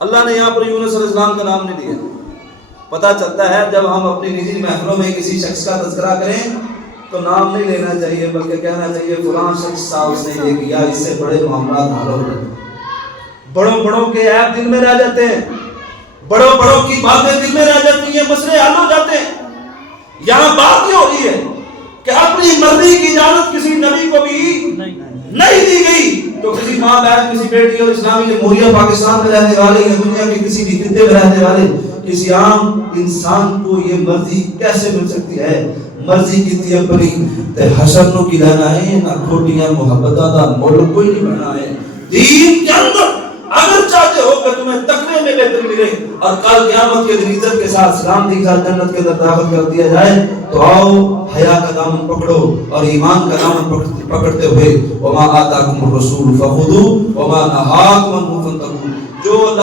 اللہ نے یہاں پر یونس علیہ السلام کا نام نہیں لیا. پتہ چلتا ہے جب ہم اپنی نجی محفلوں میں کسی شخص کا تذکرہ کریں تو نام نہیں لینا چاہیے، بلکہ کہنا چاہیے فلاں شخص صاحب اس نے یہ کیا، اس سے بڑے معاملات حل ہو جاتے ہیں. بڑوں کے عیب دل میں رہ جاتے ہیں، بڑوں کی باتیں دل میں رہ جاتی ہیں، مسئلے حل ہو جاتے ہیں. یہاں بات یہ ہو رہی ہے کہ اپنی مرضی کی اجازت کسی نبی کو بھی نہیں دی گئی، تو کسی ماں بہن، کسی بیٹی اور اسلامی جمہوریہ پاکستان میں رہنے والے یا دنیا کے کسی بھی خطے میں رہنے والے کسی عام انسان کو یہ مرضی کیسے مل سکتی ہے؟ مرضی کی اپنی تے حسن نو کی لینا ہے، نہ کھوٹیاں محبتاں دا مول کوئی نہیں بننا ہے. دین کے اندر اگر چاہتے ہو کہ تمہیں تقوی میں بہتری ملے اور کل قیامت کے دن عزت کے ساتھ سلامتی کے ساتھ جنت کے اندر داخل کر دیا جائے، تو آؤ حیا کا دامن پکڑو اور ایمان کا دامن پکڑتے ہوئے وما آتاکم الرسول فخذوہ وما نہاکم عنہ فانتہوا. جو